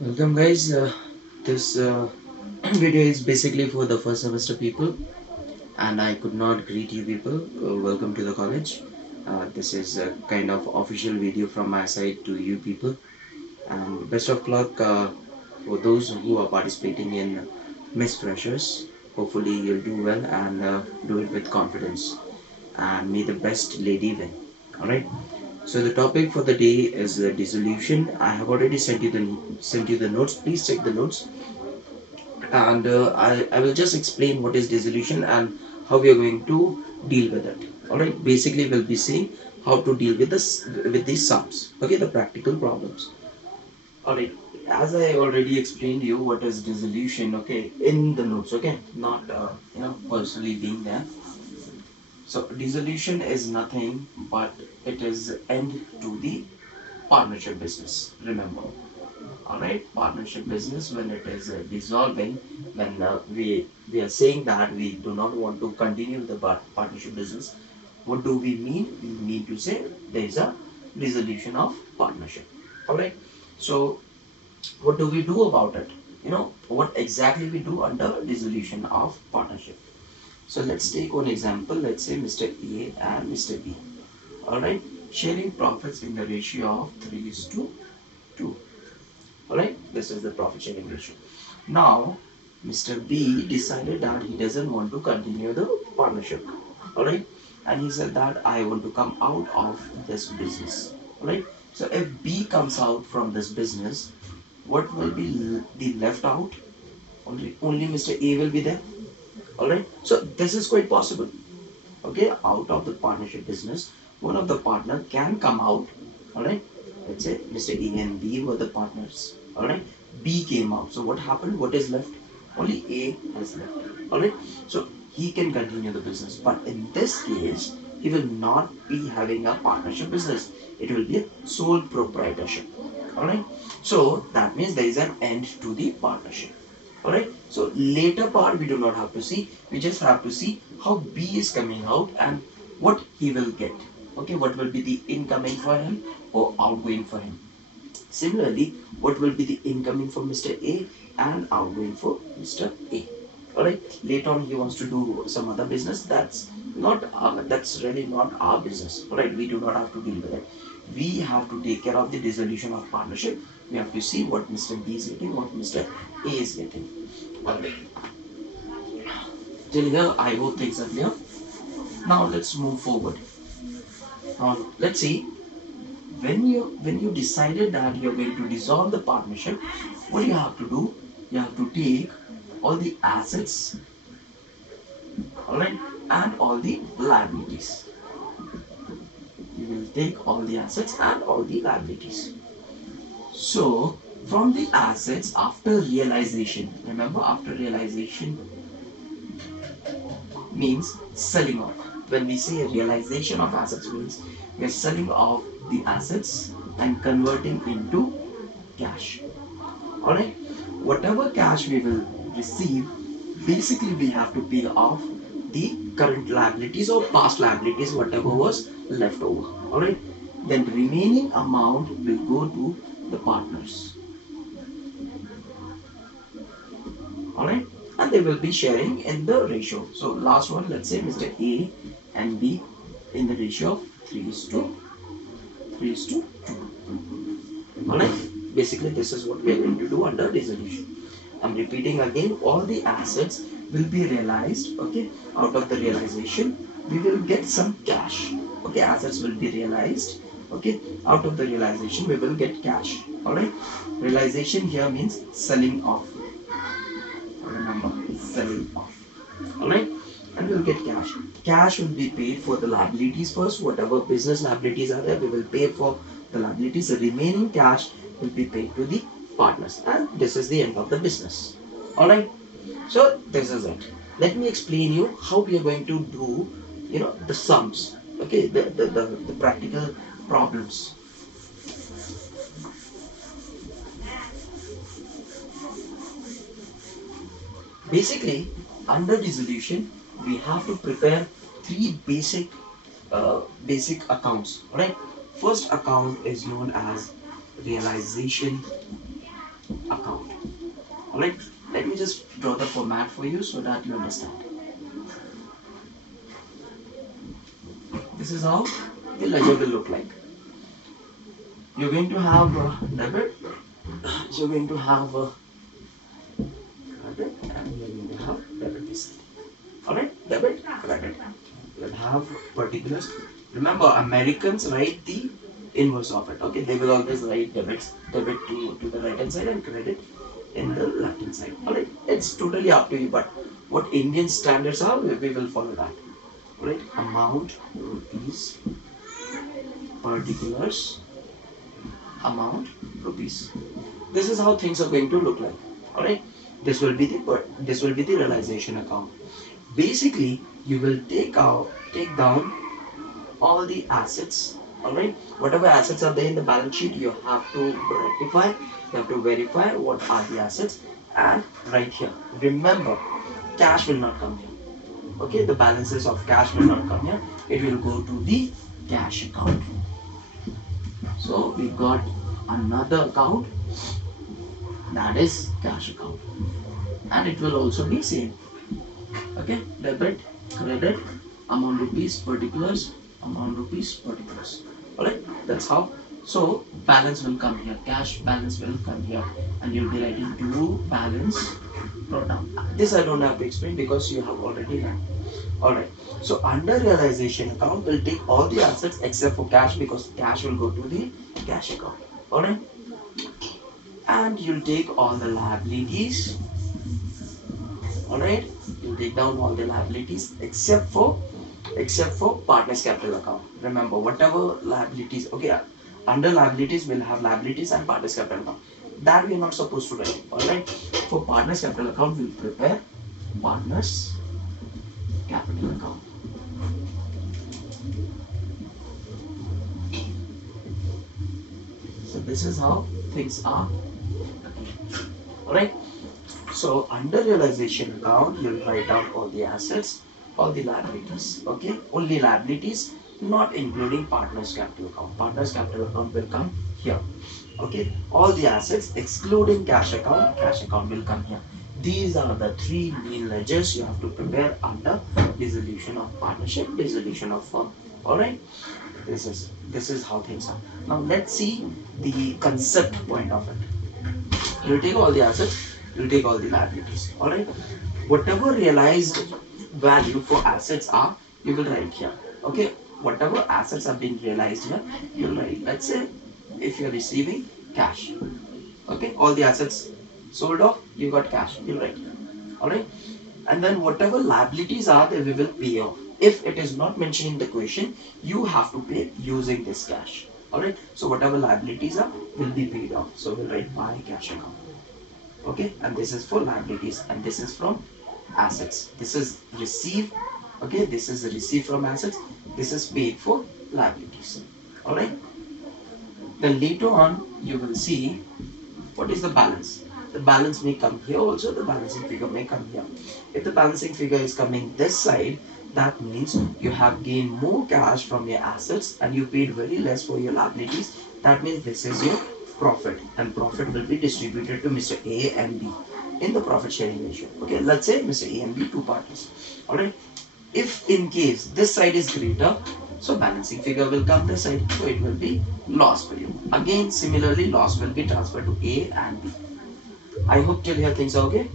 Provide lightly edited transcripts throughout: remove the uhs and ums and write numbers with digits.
Welcome guys. This video is basically for the first semester people, and I could not greet you people. Welcome to the college. This is a kind of official video from my side to you people, and best of luck for those who are participating in Miss Freshers. Hopefully you'll do well and do it with confidence, and may the best lady win. All right. So the topic for the day is the dissolution. I have already sent you the notes. Please check the notes, and I will just explain what is dissolution and how we are going to deal with it. All right. Basically, we'll be seeing how to deal with this with these sums. Okay, the practical problems. All right. As I already explained you what is dissolution. Okay, in the notes. Okay, not personally being there. So dissolution is nothing but it is end to the partnership business. Remember, all right, partnership business when it is dissolving, when we are saying that we do not want to continue the partnership business. What do we mean? We mean to say there is a dissolution of partnership. All right. So what do we do about it? What exactly we do under dissolution of partnership. So let's take one example. Let's say Mr. A and Mr. B. Alright, sharing profits in the ratio of 3 is to 2. Alright, this is the profit sharing ratio. Now, Mr. B decided that he doesn't want to continue the partnership. Alright, and he said that I want to come out of this business. Alright, so if B comes out from this business, what will be left out? Only Mr. A will be there. Alright, so this is quite possible. Okay, out of the partnership business, one of the partner can come out. Alright, let's say Mr. A and B were the partners. Alright, B came out. So what happened? What is left? Only A has left. Alright, so he can continue the business, but in this case, he will not be having a partnership business. It will be a sole proprietorship. Alright, so that means there is an end to the partnership. Alright, so later part we do not have to see, we just have to see how B is coming out and what he will get. Okay, what will be the incoming for him or outgoing for him. Similarly, what will be the incoming for Mr. A and outgoing for Mr. A. Alright, later on he wants to do some other business, that's really not our business. Alright, we do not have to deal with it. We have to take care of the dissolution of partnership. We have to see what Mr. B is getting, what Mr. A is getting. Alright, till here I hope things are clear. Now let's move forward. Let's see, when you decided that you're going to dissolve the partnership, what you have to do? You have to take all the assets, all right, and all the liabilities. You will take all the assets and all the liabilities. So from the assets, after realization, remember, after realization means selling off. When we say realization of assets means we are selling off the assets and converting into cash. Alright, whatever cash we will receive, basically we have to pay off the current liabilities or past liabilities, whatever was left over. Alright, then remaining amount will go to the partners. Alright, and they will be sharing in the ratio. So last one, let's say Mr. A and B in the ratio of 3 is to 2. Alright, basically this is what we are going to do under dissolution. I'm repeating again, all the assets will be realized. Okay, out of the realization we will get some cash. Okay, assets will be realized. Okay, out of the realization we will get cash. Alright, realization here means selling off. Remember, selling off. Alright, and we'll get cash. Cash will be paid for the liabilities first. Whatever business liabilities are there, we will pay for the liabilities. The remaining cash will be paid to the partners, and this is the end of the business. Alright, so this is it. Let me explain you how we are going to do the sums. Okay, the practical problems. Basically, under dissolution, we have to prepare three basic accounts. Right? First account is known as realization Alright, let me just draw the format for you so that you understand. This is how the ledger will look like. You're going to have debit, you're going to have credit, and you're going to have debit this side. Alright, debit, credit. You'll have particulars. Remember, Americans write the inverse of it. Okay, they will always write debit to the right hand side and credit in the left hand side. Alright, it's totally up to you, but what Indian standards are, we will follow that. Alright, amount, rupees, particulars, amount, rupees. This is how things are going to look like. Alright, this will be the realization account. Basically, you will take down all the assets. Alright, whatever assets are there in the balance sheet, you have to rectify, you have to verify what are the assets, and right here, remember, cash will not come here. Okay, the balances of cash will not come here, it will go to the cash account. So we got another account, that is cash account, and it will also be same. Okay, debit, credit, amount rupees, particulars, amount rupees, particulars. Alright, that's how. So balance will come here, cash balance will come here, and you'll be writing to balance product. This I don't have to explain because you have already learned. Alright, so under realization account will take all the assets except for cash, because cash will go to the cash account. Alright, and you'll take all the liabilities. Alright, you'll take down all the liabilities except for partners capital account. Remember, whatever liabilities, okay, under liabilities we'll have liabilities and partners capital account, that we are not supposed to write. Alright, for partners capital account we'll prepare partners capital account. So this is how things are. Alright, so under realization account you'll write down all the assets, all the liabilities. Okay, only liabilities, not including partners capital account. Partners capital account will come here. Okay, all the assets excluding cash account will come here. These are the three main ledgers you have to prepare under dissolution of partnership, dissolution of firm. Alright, this is how things are. Now let's see the concept point of it. You take all the assets, you take all the liabilities. Alright, whatever realized value for assets are, you will write here. Okay, whatever assets are being realized here, you will write. Let's say if you are receiving cash, okay, all the assets sold off, you got cash, you'll write here. Alright, and then whatever liabilities are there, we will pay off. If it is not mentioned in the question, you have to pay using this cash. Alright, so whatever liabilities are will be paid off. So we'll write by cash account. Okay, and this is for liabilities, and this is from assets. This is received. Okay, this is received from assets, this is paid for liabilities. Alright, then later on you will see what is the balance. The balance may come here also, the balancing figure may come here. If the balancing figure is coming this side, that means you have gained more cash from your assets and you paid very less for your liabilities. That means this is your profit, and profit will be distributed to Mr. A and B in the profit sharing ratio. Okay, let's say Mr. A and B, two parties. Alright, if in case this side is greater, so balancing figure will come this side, so it will be loss for you. Again, similarly, loss will be transferred to A and B. I hope till here things are okay.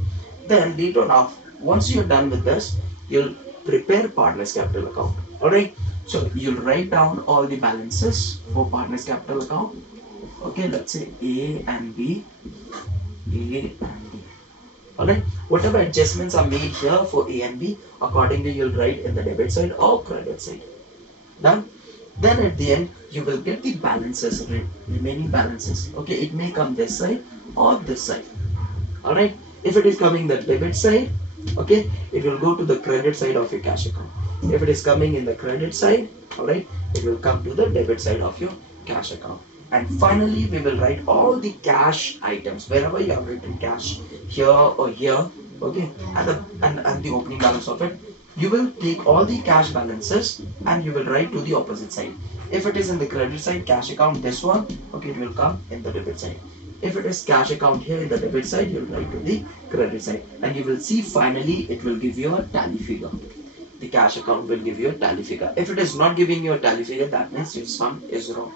Then later on, once you're done with this, you'll prepare partners capital account. Alright, so you'll write down all the balances for partners capital account. Okay, let's say A and B, A and B. Alright, whatever adjustments are made here for A and B, accordingly you'll write in the debit side or credit side. Done? Then at the end, you will get the balances, remaining balances. Okay, it may come this side or this side. Alright, if it is coming the debit side, okay, it will go to the credit side of your cash account. If it is coming in the credit side, alright, it will come to the debit side of your cash account. And finally, we will write all the cash items, wherever you have written cash, here or here, okay, and the opening balance of it. You will take all the cash balances and you will write to the opposite side. If it is in the credit side, cash account, this one, okay, it will come in the debit side. If it is cash account here in the debit side, you'll write to the credit side, and you will see finally it will give you a tally figure. The cash account will give you a tally figure. If it is not giving you a tally figure, that means your sum is wrong.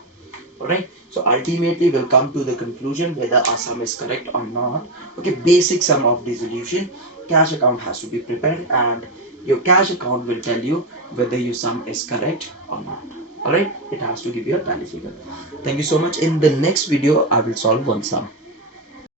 Alright, so ultimately we'll come to the conclusion whether our sum is correct or not. Okay, basic sum of the solution. Cash account has to be prepared, and your cash account will tell you whether your sum is correct or not. Alright, it has to give you a tally figure. Thank you so much. In the next video, I will solve one sum.